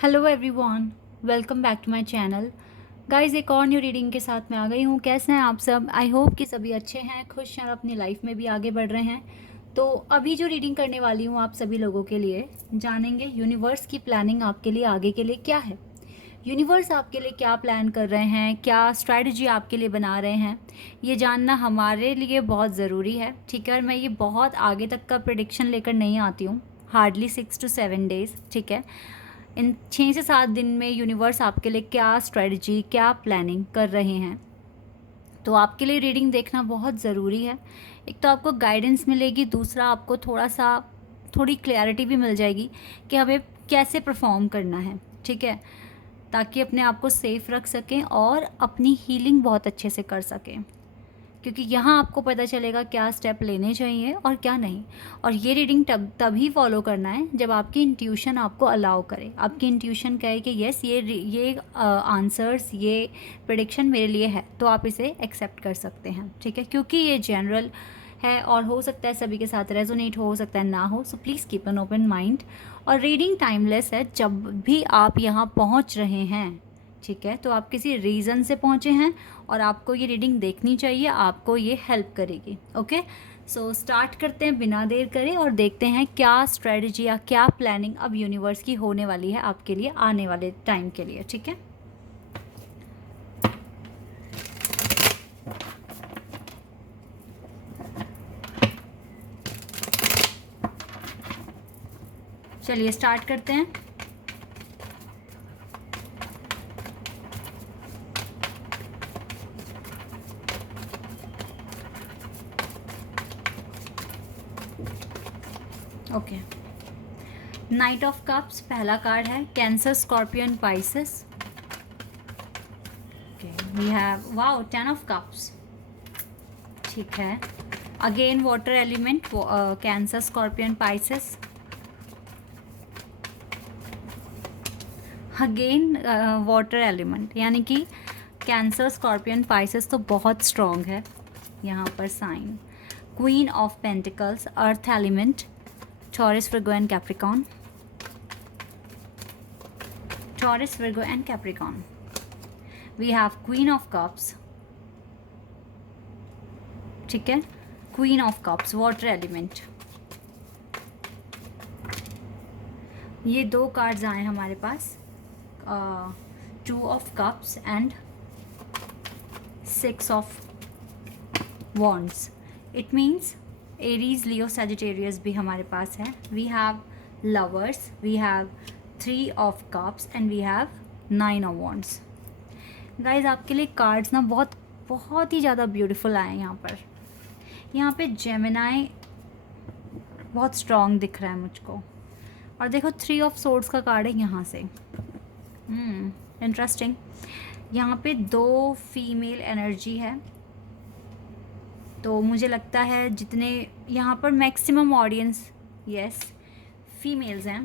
Hello everyone, welcome back to my channel. Guys, एक और new reading के साथ मैं आ गई हूँ। कैसे हैं आप सब? आई होप कि सभी अच्छे हैं, खुश हैं और अपनी लाइफ में भी आगे बढ़ रहे हैं। तो अभी जो रीडिंग करने वाली हूँ आप सभी लोगों के लिए, जानेंगे यूनिवर्स की प्लानिंग आपके लिए आगे के लिए क्या है। यूनिवर्स आपके लिए क्या प्लान कर रहे हैं, क्या स्ट्रैटेजी आपके लिए बना रहे हैं, ये जानना हमारे लिए बहुत ज़रूरी है। ठीक है, और मैं ये बहुत आगे तक का प्रिडिक्शन लेकर नहीं आती हूँ, हार्डली 6 to 7 डेज़। ठीक है, इन 6 से 7 दिन में यूनिवर्स आपके लिए क्या स्ट्रेटजी, क्या प्लानिंग कर रहे हैं, तो आपके लिए रीडिंग देखना बहुत ज़रूरी है। एक तो आपको गाइडेंस मिलेगी, दूसरा आपको थोड़ी क्लैरिटी भी मिल जाएगी कि हमें कैसे परफॉर्म करना है। ठीक है, ताकि अपने आप को सेफ रख सकें और अपनी हीलिंग बहुत अच्छे से कर सकें, क्योंकि यहाँ आपको पता चलेगा क्या स्टेप लेने चाहिए और क्या नहीं। और ये रीडिंग तभी फॉलो करना है जब आपकी इंट्यूशन आपको अलाउ करे, आपकी इंट्यूशन कहे कि यस, ये आंसर्स, ये प्रिडिक्शन मेरे लिए है, तो आप इसे एक्सेप्ट कर सकते हैं। ठीक है, क्योंकि ये जनरल है और हो सकता है सभी के साथ रेजोनेट हो सकता है ना हो। So please keep an open mind. और रीडिंग टाइमलेस है, जब भी आप यहाँ पहुँच रहे हैं, ठीक है, तो आप किसी रीज़न से पहुँचे हैं और आपको ये रीडिंग देखनी चाहिए, आपको ये हेल्प करेगी। ओके, सो स्टार्ट करते हैं बिना देर करे और देखते हैं क्या स्ट्रेटजी या क्या प्लानिंग अब यूनिवर्स की होने वाली है आपके लिए आने वाले टाइम के लिए। ठीक है, चलिए स्टार्ट करते हैं। ओके, नाइट ऑफ कप्स पहला कार्ड है, Cancer, scorpion, Pisces. Okay, we have wow 10 of cups. ठीक है, again water element, Cancer, scorpion, Pisces. Again water element, यानी कि कैंसर, स्कॉर्पियन, पाइसेस तो बहुत स्ट्रॉन्ग है यहाँ पर sign. Queen of pentacles, earth element, Taurus, Virgo and Capricorn. Taurus, Virgo and Capricorn. We have queen of cups. ठीक है, queen of cups, water element. ये दो कार्ड्स आए हमारे पास, 2 of Cups and 6 of Wands। It means Aries, Leo, Sagittarius भी हमारे पास है। We have lovers, we have 3 of Cups and we have 9 of Wands। Guys, आपके लिए कार्ड्स ना बहुत बहुत ही ज़्यादा ब्यूटीफुल आए हैं यहाँ पर। यहाँ पे जेमिनाई बहुत स्ट्रॉन्ग दिख रहा है मुझको। और देखो 3 of Swords का कार्ड है यहाँ से। इंटरेस्टिंग। यहाँ पे 2 फीमेल एनर्जी है, तो मुझे लगता है जितने यहाँ पर मैक्सिमम ऑडियंस यस फीमेल्स हैं।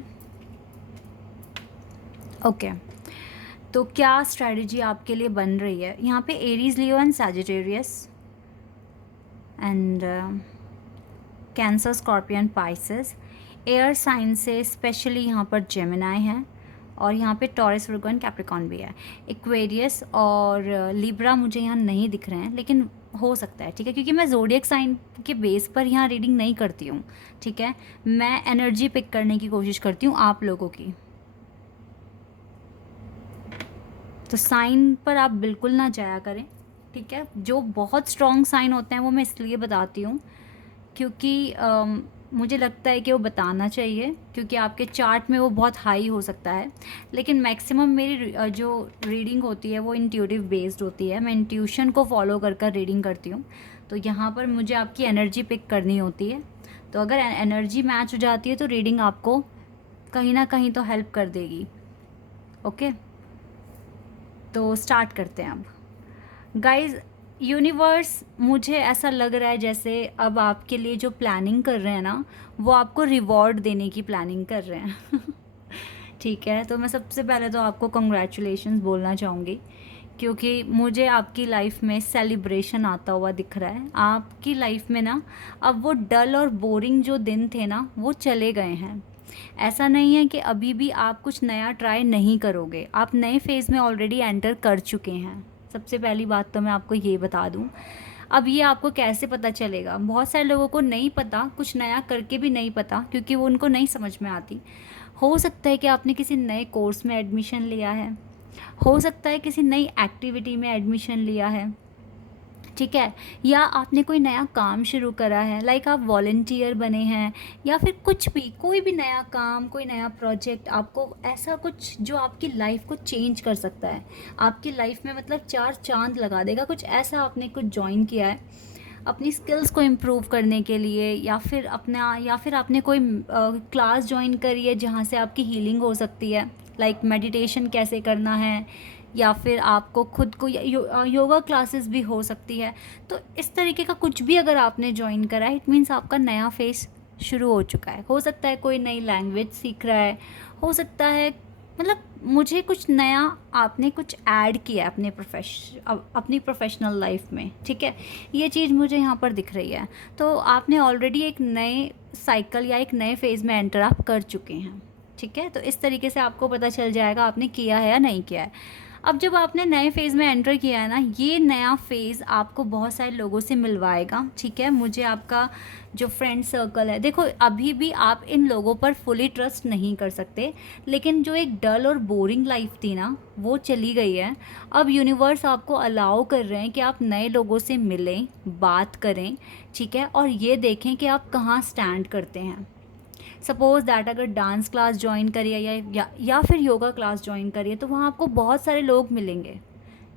ओके, तो क्या स्ट्रेटजी आपके लिए बन रही है यहाँ पे? Aries, Leo and Sagittarius and Cancer, scorpion, Pisces. Air sign से स्पेशली यहाँ पर जेमिनाई है और यहाँ पे टॉरस, विर्गो एंड कैप्रिकॉन भी है। एक्वेरियस और लिब्रा मुझे यहाँ नहीं दिख रहे हैं, लेकिन हो सकता है। ठीक है, क्योंकि मैं ज़ोडिएक साइन के बेस पर यहाँ रीडिंग नहीं करती हूँ। ठीक है, मैं एनर्जी पिक करने की कोशिश करती हूँ आप लोगों की। तो साइन पर आप बिल्कुल ना जाया करें। ठीक है, जो बहुत स्ट्रॉन्ग साइन होते हैं वो मैं इसलिए बताती हूँ क्योंकि मुझे लगता है कि वो बताना चाहिए, क्योंकि आपके चार्ट में वो बहुत हाई हो सकता है। लेकिन मैक्सिमम मेरी जो रीडिंग होती है वो इंट्यूटिव बेस्ड होती है। मैं इंट्यूशन को फॉलो कर कर रीडिंग करती हूँ। तो यहाँ पर मुझे आपकी एनर्जी पिक करनी होती है। तो अगर एनर्जी मैच हो जाती है तो रीडिंग आपको कहीं ना कहीं तो हेल्प कर देगी। ओके, तो स्टार्ट करते हैं अब। गाइज, यूनिवर्स मुझे ऐसा लग रहा है जैसे अब आपके लिए जो प्लानिंग कर रहे हैं ना, वो आपको रिवॉर्ड देने की प्लानिंग कर रहे हैं। ठीक है, तो मैं सबसे पहले तो आपको कंग्रेचुलेशंस बोलना चाहूँगी, क्योंकि मुझे आपकी लाइफ में सेलिब्रेशन आता हुआ दिख रहा है। आपकी लाइफ में ना अब वो डल और बोरिंग जो दिन थे ना वो चले गए हैं। ऐसा नहीं है कि अभी भी आप कुछ नया ट्राई नहीं करोगे, आप नए फेज़ में ऑलरेडी एंटर कर चुके हैं। सबसे पहली बात तो मैं आपको ये बता दूँ। अब ये आपको कैसे पता चलेगा? बहुत सारे लोगों को नहीं पता, कुछ नया करके भी नहीं पता, क्योंकि वो उनको नहीं समझ में आती। हो सकता है कि आपने किसी नए कोर्स में एडमिशन लिया है, हो सकता है किसी नई एक्टिविटी में एडमिशन लिया है, ठीक है, या आपने कोई नया काम शुरू करा है, लाइक आप वॉलंटियर बने हैं, या फिर कुछ भी, कोई भी नया काम, कोई नया प्रोजेक्ट, आपको ऐसा कुछ जो आपकी लाइफ को चेंज कर सकता है, आपकी लाइफ में मतलब चार चांद लगा देगा, कुछ ऐसा आपने कुछ ज्वाइन किया है अपनी स्किल्स को इम्प्रूव करने के लिए, या फिर आपने कोई क्लास ज्वाइन करी है जहाँ से आपकी हीलिंग हो सकती है, लाइक मेडिटेशन कैसे करना है, या फिर आपको खुद को योगा क्लासेस भी हो सकती है। तो इस तरीके का कुछ भी अगर आपने ज्वाइन करा है, इट मीन्स आपका नया फेस शुरू हो चुका है। हो सकता है कोई नई लैंग्वेज सीख रहा है, हो सकता है मतलब मुझे कुछ नया आपने कुछ ऐड किया है अपनी प्रोफेशनल लाइफ में, ठीक है, ये चीज़ मुझे यहाँ पर दिख रही है। तो आपने ऑलरेडी एक नए साइकिल या एक नए फेज़ में एंटर आप कर चुके हैं, ठीक है। तो इस तरीके से आपको पता चल जाएगा आपने किया है या नहीं किया है। अब जब आपने नए फेज़ में एंटर किया है ना, ये नया फेज़ आपको बहुत सारे लोगों से मिलवाएगा, ठीक है। मुझे आपका जो फ्रेंड सर्कल है, देखो अभी भी आप इन लोगों पर फुली ट्रस्ट नहीं कर सकते, लेकिन जो एक डल और बोरिंग लाइफ थी ना, वो चली गई है। अब यूनिवर्स आपको अलाउ कर रहे हैं कि आप नए लोगों से मिलें, बात करें, ठीक है, और ये देखें कि आप कहाँ स्टैंड करते हैं। सपोज़ दैट अगर डांस क्लास ज्वाइन करिए या फिर योगा क्लास ज्वाइन करिए, तो वहाँ आपको बहुत सारे लोग मिलेंगे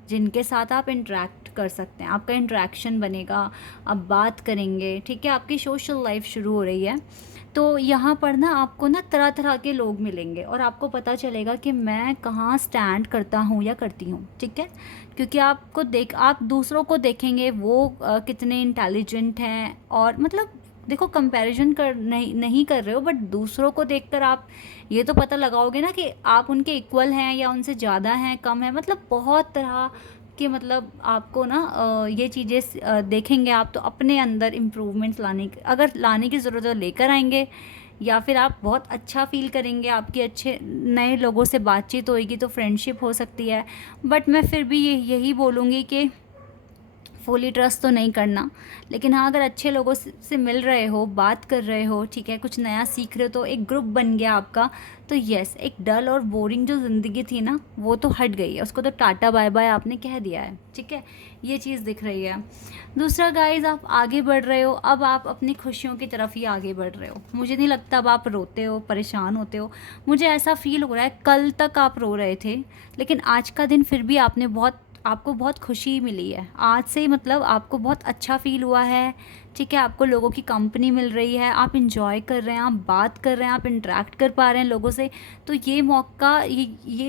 जिनके साथ आप इंटरेक्ट कर सकते हैं, आपका इंटरेक्शन बनेगा, आप बात करेंगे, ठीक है, आपकी सोशल लाइफ शुरू हो रही है। तो यहाँ पर ना आपको ना तरह तरह के लोग मिलेंगे और आपको पता चलेगा कि मैं कहाँ स्टैंड करता हूँ या करती हूँ, ठीक है, क्योंकि आप दूसरों को देखेंगे वो कितने इंटेलिजेंट हैं, और मतलब देखो कंपैरिजन नहीं कर रहे हो, बट दूसरों को देखकर आप ये तो पता लगाओगे ना कि आप उनके इक्वल हैं या उनसे ज़्यादा हैं, कम है, मतलब बहुत तरह के, मतलब आपको ना ये चीज़ें देखेंगे आप, तो अपने अंदर इम्प्रूवमेंट्स अगर लाने की ज़रूरत है लेकर आएंगे, या फिर आप बहुत अच्छा फील करेंगे, आपकी अच्छे नए लोगों से बातचीत होएगी, तो फ्रेंडशिप हो सकती है। बट मैं फिर भी यही बोलूँगी कि फुली ट्रस्ट तो नहीं करना, लेकिन हाँ अगर अच्छे लोगों से मिल रहे हो, बात कर रहे हो, ठीक है, कुछ नया सीख रहे हो, तो एक ग्रुप बन गया आपका, तो यस, एक डल और बोरिंग जो ज़िंदगी थी ना, वो तो हट गई है, उसको तो टाटा बाय बाय आपने कह दिया है, ठीक है, ये चीज़ दिख रही है। दूसरा गाइज, आप आगे बढ़ रहे हो, अब आप अपनी खुशियों की तरफ ही आगे बढ़ रहे हो। मुझे नहीं लगता अब आप रोते हो, परेशान होते हो, मुझे ऐसा फील हो रहा है कल तक आप रो रहे थे, लेकिन आज का दिन फिर भी आपको बहुत खुशी मिली है आज से ही, मतलब आपको बहुत अच्छा फील हुआ है, ठीक है, आपको लोगों की कंपनी मिल रही है, आप इंजॉय कर रहे हैं, आप बात कर रहे हैं, आप इंटरेक्ट कर पा रहे हैं लोगों से। तो ये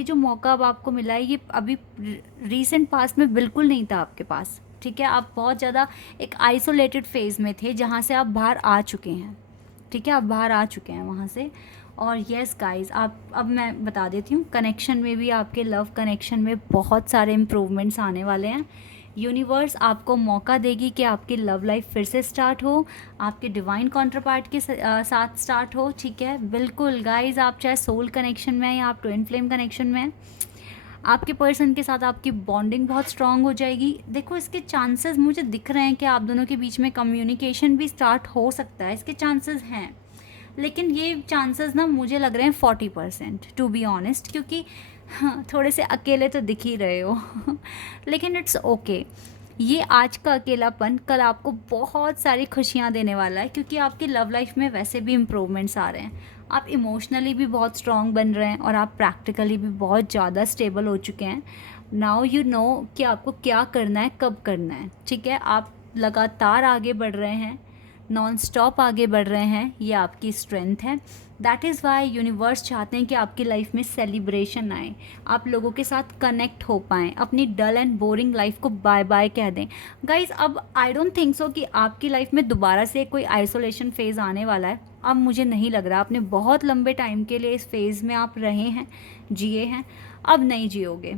जो मौका अब आपको मिला है, ये अभी रीसेंट पास्ट में बिल्कुल नहीं था आपके पास, ठीक है। आप बहुत ज़्यादा एक आइसोलेटेड फेज़ में थे, जहाँ से आप बाहर आ चुके हैं, ठीक है, आप बाहर आ चुके हैं वहाँ से। और येस गाइस, आप अब मैं बता देती हूँ, कनेक्शन में भी, आपके लव कनेक्शन में बहुत सारे इम्प्रूवमेंट्स आने वाले हैं। यूनिवर्स आपको मौका देगी कि आपकी लव लाइफ फिर से स्टार्ट हो, आपके डिवाइन कॉन्ट्रापार्ट के साथ स्टार्ट हो, ठीक है, बिल्कुल गाइस, आप चाहे सोल कनेक्शन में या आप ट्विन फ्लेम कनेक्शन में, आपके पर्सन के साथ आपकी बॉन्डिंग बहुत स्ट्रांग हो जाएगी। देखो इसके चांसेस मुझे दिख रहे हैं कि आप दोनों के बीच में कम्युनिकेशन भी स्टार्ट हो सकता है, इसके चांसेस हैं, लेकिन ये चांसेस ना मुझे लग रहे हैं 40% टू बी ऑनेस्ट, क्योंकि हाँ, थोड़े से अकेले तो दिख ही रहे हो लेकिन इट्स ओके। ये आज का अकेलापन कल आपको बहुत सारी खुशियाँ देने वाला है, क्योंकि आपकी लव लाइफ में वैसे भी इम्प्रूवमेंट्स आ रहे हैं, आप इमोशनली भी बहुत स्ट्रॉन्ग बन रहे हैं, और आप प्रैक्टिकली भी बहुत ज़्यादा स्टेबल हो चुके हैं। नाउ यू नो कि आपको क्या करना है, कब करना है, ठीक है, आप लगातार आगे बढ़ रहे हैं, नॉन स्टॉप आगे बढ़ रहे हैं, ये आपकी स्ट्रेंथ है। दैट इज़ वाई यूनिवर्स चाहते हैं कि आपकी लाइफ में सेलिब्रेशन आए, आप लोगों के साथ कनेक्ट हो पाएँ, अपनी डल एंड बोरिंग लाइफ को बाय बाय कह दें। गाइज अब आई डोंट थिंक सो कि आपकी लाइफ में दोबारा से कोई आइसोलेशन फेज़ आने वाला है, अब मुझे नहीं लग रहा। आपने बहुत लंबे टाइम के लिए इस फेज़ में आप रहे हैं, जिए हैं, अब नहीं जियोगे,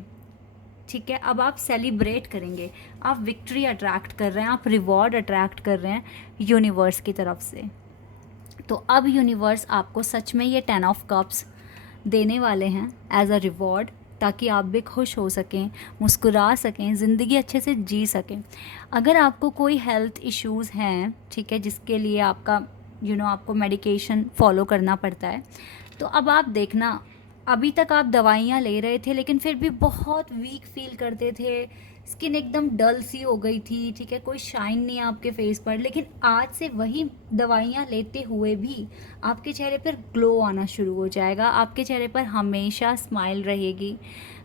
ठीक है, अब आप सेलिब्रेट करेंगे, आप विक्ट्री अट्रैक्ट कर रहे हैं, आप रिवॉर्ड अट्रैक्ट कर रहे हैं यूनिवर्स की तरफ से। तो अब यूनिवर्स आपको सच में ये 10 ऑफ कप्स देने वाले हैं एज अ रिवॉर्ड, ताकि आप भी खुश हो सकें, मुस्कुरा सकें, ज़िंदगी अच्छे से जी सकें। अगर आपको कोई हेल्थ इश्यूज़ हैं, ठीक है, जिसके लिए आपका आपको मेडिकेशन फॉलो करना पड़ता है, तो अब आप देखना, अभी तक आप दवाइयाँ ले रहे थे लेकिन फिर भी बहुत वीक फील करते थे, स्किन एकदम डल सी हो गई थी, ठीक है, कोई शाइन नहीं है आपके फेस पर, लेकिन आज से वही दवाइयाँ लेते हुए भी आपके चेहरे पर ग्लो आना शुरू हो जाएगा, आपके चेहरे पर हमेशा स्माइल रहेगी।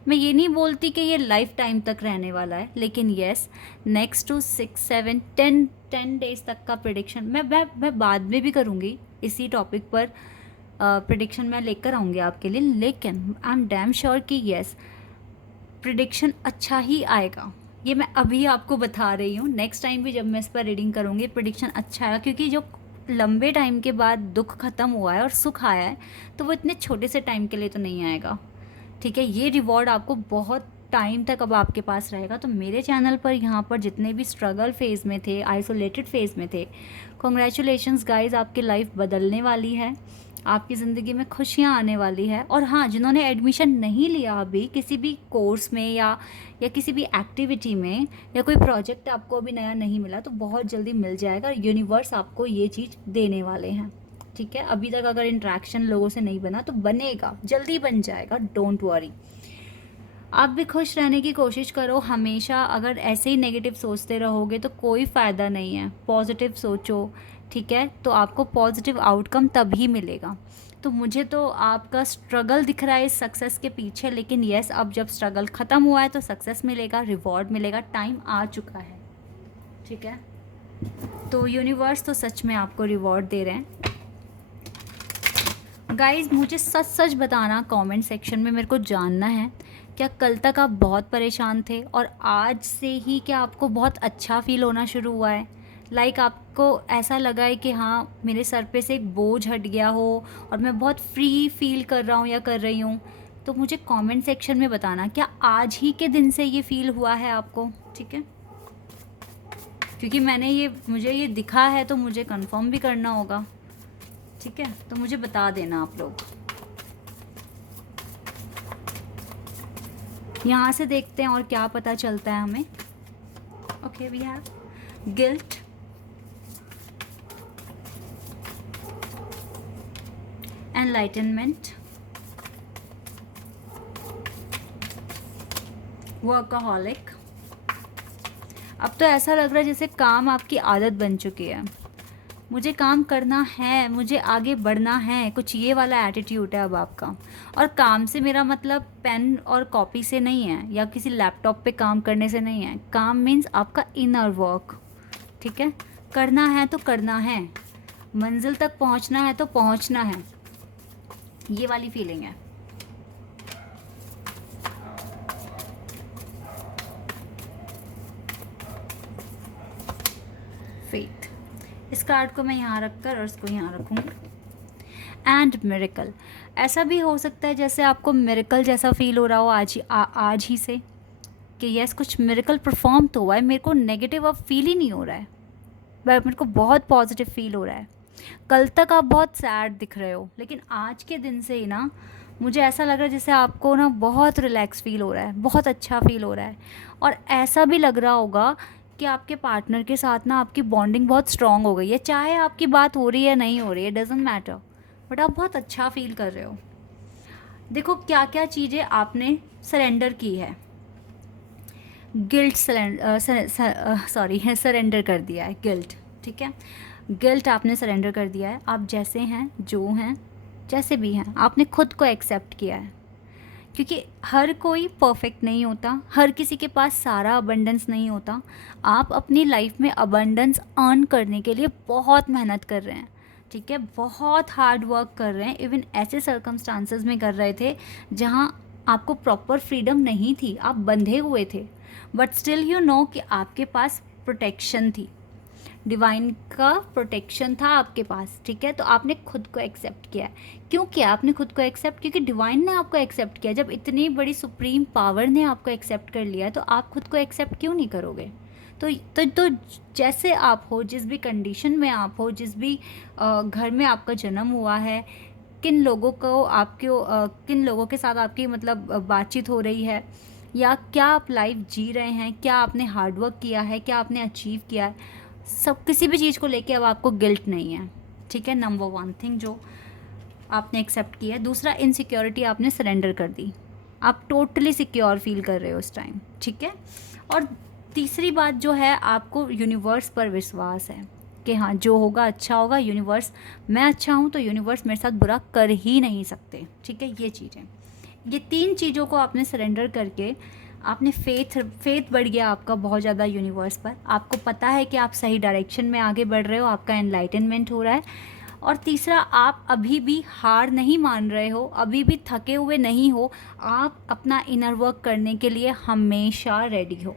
मैं ये नहीं बोलती कि ये लाइफ टाइम तक रहने वाला है, लेकिन येस, नेक्स्ट टू 6 7 10 डेज तक का प्रिडिक्शन मैं बाद में भी करूँगी, इसी टॉपिक पर प्रिडिक्शन मैं लेकर आऊँगी आपके लिए, लेकिन आई एम डैम श्योर कि येस, प्रिडिक्शन अच्छा ही आएगा। ये मैं अभी आपको बता रही हूँ, नेक्स्ट टाइम भी जब मैं इस पर रीडिंग करूँगी प्रिडिक्शन अच्छा आएगा, क्योंकि जो लंबे टाइम के बाद दुख ख़त्म हुआ है और सुख आया है, तो वो इतने छोटे से टाइम के लिए तो नहीं आएगा, ठीक है। ये रिवॉर्ड आपको बहुत टाइम तक अब आपके पास रहेगा। तो मेरे चैनल पर यहाँ पर जितने भी स्ट्रगल फेज़ में थे, आइसोलेटेड फेज़ में थे, कॉन्ग्रेचुलेशंस गाइज, आपकी लाइफ बदलने वाली है, आपकी ज़िंदगी में खुशियाँ आने वाली है। और हाँ, जिन्होंने एडमिशन नहीं लिया अभी किसी भी कोर्स में या किसी भी एक्टिविटी में, या कोई प्रोजेक्ट आपको अभी नया नहीं मिला, तो बहुत जल्दी मिल जाएगा। यूनिवर्स आपको ये चीज़ देने वाले हैं, ठीक है। अभी तक अगर इंट्रैक्शन लोगों से नहीं बना तो बनेगा, जल्दी बन जाएगा, डोंट वरी। आप भी खुश रहने की कोशिश करो हमेशा। अगर ऐसे ही नेगेटिव सोचते रहोगे तो कोई फ़ायदा नहीं है, पॉजिटिव सोचो, ठीक है, तो आपको पॉजिटिव आउटकम तभी मिलेगा। तो मुझे तो आपका स्ट्रगल दिख रहा है इस सक्सेस के पीछे, लेकिन येस, अब जब स्ट्रगल ख़त्म हुआ है तो सक्सेस मिलेगा, रिवॉर्ड मिलेगा, टाइम आ चुका है, ठीक है। तो यूनिवर्स तो सच में आपको रिवॉर्ड दे रहे हैं। गाइज़, मुझे सच सच बताना कमेंट सेक्शन में, मेरे को जानना है, क्या कल तक आप बहुत परेशान थे और आज से ही क्या आपको बहुत अच्छा फील होना शुरू हुआ है? लाइक आपको ऐसा लगा है कि हाँ, मेरे सर पे से एक बोझ हट गया हो और मैं बहुत फ्री फील कर रहा हूँ या कर रही हूँ? तो मुझे कमेंट सेक्शन में बताना, क्या आज ही के दिन से ये फील हुआ है आपको, ठीक है। क्योंकि मुझे ये दिखा है तो मुझे कंफर्म भी करना होगा, ठीक है। तो मुझे बता देना आप लोग। यहाँ से देखते हैं और क्या पता चलता है हमें। Okay, we have guilt, enlightenment, workaholic. अब तो ऐसा लग रहा है जैसे काम आपकी आदत बन चुकी है, मुझे काम करना है, मुझे आगे बढ़ना है, कुछ ये वाला एटीट्यूड है अब आपका। और काम से मेरा मतलब पेन और कॉपी से नहीं है या किसी लैपटॉप पे काम करने से नहीं है। काम मीन्स आपका इनर वर्क, ठीक है। करना है तो करना है, मंजिल तक पहुंचना है तो पहुंचना है, ये वाली फीलिंग है। फेथ, इस कार्ड को मैं यहाँ रखकर और इसको यहाँ रखूँगी। एंड मिरेकल, ऐसा भी हो सकता है जैसे आपको मिरेकल जैसा फील हो रहा हो आज ही से, कि यस, कुछ मिरेकल परफॉर्म तो हुआ है, मेरे को नेगेटिव अब फील ही नहीं हो रहा है, मेरे को बहुत पॉजिटिव फील हो रहा है। कल तक आप बहुत सैड दिख रहे हो, लेकिन आज के दिन से ही ना मुझे ऐसा लग रहा है जैसे आपको ना बहुत रिलैक्स फील हो रहा है, बहुत अच्छा फील हो रहा है। और ऐसा भी लग रहा होगा कि आपके पार्टनर के साथ ना आपकी बॉन्डिंग बहुत स्ट्रॉन्ग हो गई है, चाहे आपकी बात हो रही है नहीं हो रही है, डजेंट मैटर, बट आप बहुत अच्छा फील कर रहे हो। देखो क्या क्या चीज़ें आपने सरेंडर की है। गिल्ट सरेंडर कर दिया है, गिल्ट, ठीक है। गिल्ट आपने सरेंडर कर दिया है, आप जैसे हैं, जो हैं, जैसे भी हैं, आपने खुद को एक्सेप्ट किया है। क्योंकि हर कोई परफेक्ट नहीं होता, हर किसी के पास सारा अबंडेंस नहीं होता। आप अपनी लाइफ में अबंडेंस अर्न करने के लिए बहुत मेहनत कर रहे हैं, ठीक है, बहुत हार्ड वर्क कर रहे हैं। इवन ऐसे सर्कमस्टांसेस में कर रहे थे जहाँ आपको प्रॉपर फ्रीडम नहीं थी, आप बंधे हुए थे, बट स्टिल यू नो कि आपके पास प्रोटेक्शन थी, डिवाइन का प्रोटेक्शन था आपके पास, ठीक है। तो आपने खुद को एक्सेप्ट किया। क्यों किया आपने खुद को एक्सेप्ट? क्योंकि डिवाइन ने आपको एक्सेप्ट किया। जब इतनी बड़ी सुप्रीम पावर ने आपको एक्सेप्ट कर लिया तो आप खुद को एक्सेप्ट क्यों नहीं करोगे? तो जैसे आप हो, जिस भी कंडीशन में आप हो, जिस भी घर में आपका जन्म हुआ है, किन लोगों को किन लोगों के साथ आपकी मतलब बातचीत हो रही है, या क्या आप लाइफ जी रहे हैं, क्या आपने हार्ड वर्क किया है, क्या आपने अचीव किया है, सब किसी भी चीज़ को लेके अब आपको गिल्ट नहीं है। ठीक है, नंबर वन थिंग जो आपने एक्सेप्ट किया है। दूसरा, इनसिक्योरिटी आपने सरेंडर कर दी, आप टोटली सिक्योर फील कर रहे हो उस टाइम। ठीक है, और तीसरी बात जो है, आपको यूनिवर्स पर विश्वास है कि हाँ जो होगा अच्छा होगा। यूनिवर्स, मैं अच्छा हूँ तो यूनिवर्स मेरे साथ बुरा कर ही नहीं सकते। ठीक है, ये चीज़ें, ये 3 चीज़ों को आपने सरेंडर करके आपने फेथ बढ़ गया आपका बहुत ज़्यादा यूनिवर्स पर। आपको पता है कि आप सही डायरेक्शन में आगे बढ़ रहे हो, आपका एनलाइटनमेंट हो रहा है। और तीसरा, आप अभी भी हार नहीं मान रहे हो, अभी भी थके हुए नहीं हो, आप अपना इनर वर्क करने के लिए हमेशा रेडी हो।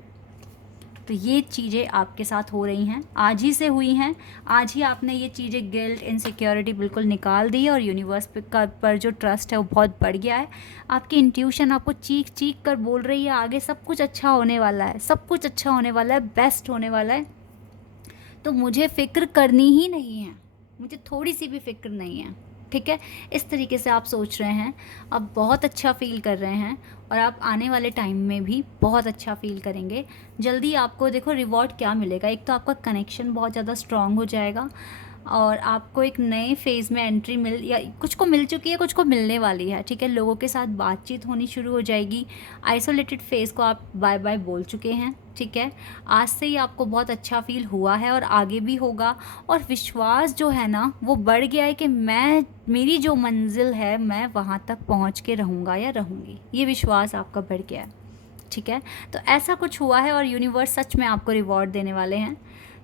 तो ये चीज़ें आपके साथ हो रही हैं, आज ही से हुई हैं। आज ही आपने ये चीज़ें, गिल्ट, इनसिक्योरिटी बिल्कुल निकाल दी, और यूनिवर्स पर जो ट्रस्ट है वो बहुत बढ़ गया है। आपकी इंट्यूशन आपको चीख चीख कर बोल रही है आगे सब कुछ अच्छा होने वाला है, सब कुछ अच्छा होने वाला है, बेस्ट होने वाला है। तो मुझे फ़िक्र करनी ही नहीं है, मुझे थोड़ी सी भी फ़िक्र नहीं है। ठीक है, इस तरीके से आप सोच रहे हैं, आप बहुत अच्छा फ़ील कर रहे हैं, और आप आने वाले टाइम में भी बहुत अच्छा फ़ील करेंगे। जल्दी आपको देखो रिवॉर्ड क्या मिलेगा। एक तो आपका कनेक्शन बहुत ज़्यादा स्ट्रॉन्ग हो जाएगा, और आपको एक नए फेज़ में एंट्री या कुछ को मिल चुकी है, कुछ को मिलने वाली है। ठीक है, लोगों के साथ बातचीत होनी शुरू हो जाएगी। आइसोलेटेड फेज़ को आप बाय बाय बोल चुके हैं। ठीक है, आज से ही आपको बहुत अच्छा फ़ील हुआ है, और आगे भी होगा। और विश्वास जो है ना, वो बढ़ गया है कि मेरी जो मंजिल है, मैं वहाँ तक पहुँच के रहूँगा या रहूँगी। ये विश्वास आपका बढ़ गया है। ठीक है, तो ऐसा कुछ हुआ है, और यूनिवर्स सच में आपको रिवॉर्ड देने वाले हैं।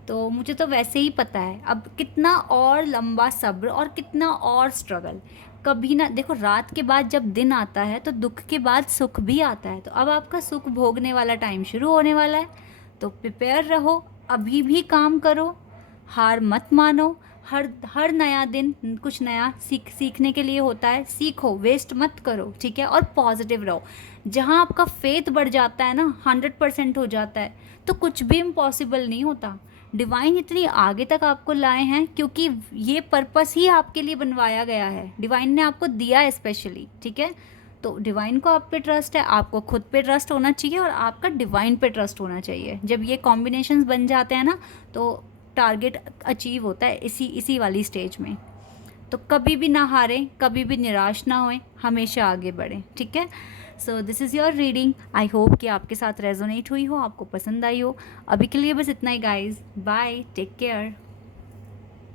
तो मुझे तो वैसे ही पता है, अब कितना और लंबा सब्र और कितना और स्ट्रगल। कभी ना देखो, रात के बाद जब दिन आता है तो दुख के बाद सुख भी आता है। तो अब आपका सुख भोगने वाला टाइम शुरू होने वाला है, तो प्रिपेयर रहो, अभी भी काम करो, हार मत मानो। हर हर नया दिन कुछ नया सीखने के लिए होता है, सीखो, वेस्ट मत करो। ठीक है, और पॉजिटिव रहो। जहाँ आपका फेथ बढ़ जाता है ना, 100% हो जाता है, तो कुछ भी इम्पॉसिबल नहीं होता। डिवाइन इतनी आगे तक आपको लाए हैं क्योंकि ये पर्पस ही आपके लिए बनवाया गया है, डिवाइन ने आपको दिया है स्पेशली। ठीक है, तो डिवाइन को आप पे ट्रस्ट है, आपको खुद पे ट्रस्ट होना चाहिए, और आपका डिवाइन पे ट्रस्ट होना चाहिए। जब ये कॉम्बिनेशंस बन जाते हैं ना, तो टारगेट अचीव होता है इसी वाली स्टेज में। तो कभी भी ना हारें, कभी भी निराश ना होएं, हमेशा आगे बढ़ें। ठीक है, so this is your reading. I hope कि आपके साथ रेजोनेट हुई हो, आपको पसंद आई हो। अभी के लिए बस इतना ही गाइज, बाय, टेक केयर।